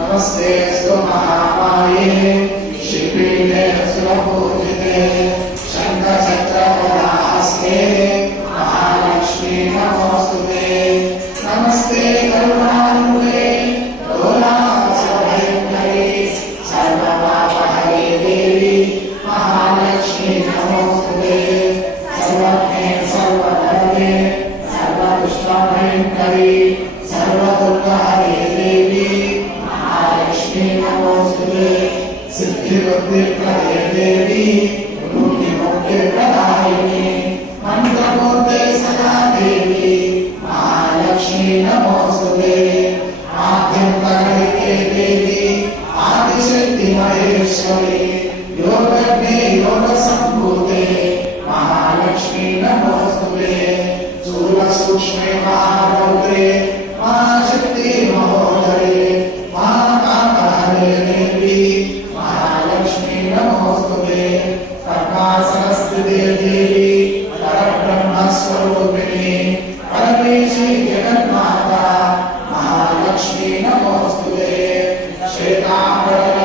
नमस्तेऽस्तु महामाये श्रीपीठे सुरपूजिते शङ्खचक्रगदाहस्ते महालक्ष्मी नमोऽस्तुते। नमस्ते करुणारूपे लोलासभयङ्करी सर्वपापहरे देवी महालक्ष्मी नमोऽस्तुते। सर्वज्ञे सर्वधर्मे सर्वदुष्टभयङ्करी सर्वदुर्गहरे देवी महालक्ष्मी नमोऽस्तुते। सिद्धिबुद्धिप्रदे देवी मुक्तिमुक्तिप्रदायिनी मन्त्रमूर्ते सदा देवी महालक्ष्मी नमोऽस्तुते। आद्यन्तगणिते देवी आदिशक्ति महेश्वरी योगज्ञे योगसम्भूते महालक्ष्मी नमोऽस्तुते। स्थूलसूक्ष्मे महारौद्रे महाशक्ति महोदरे महाकामहरे देवी महालक्ष्मी नमोऽस्तुते। कर्णासनस्थिते देवी परब्रह्मस्वरूपिणी परमेशी जगन्माता महालक्ष्मी नमोऽस्तुते।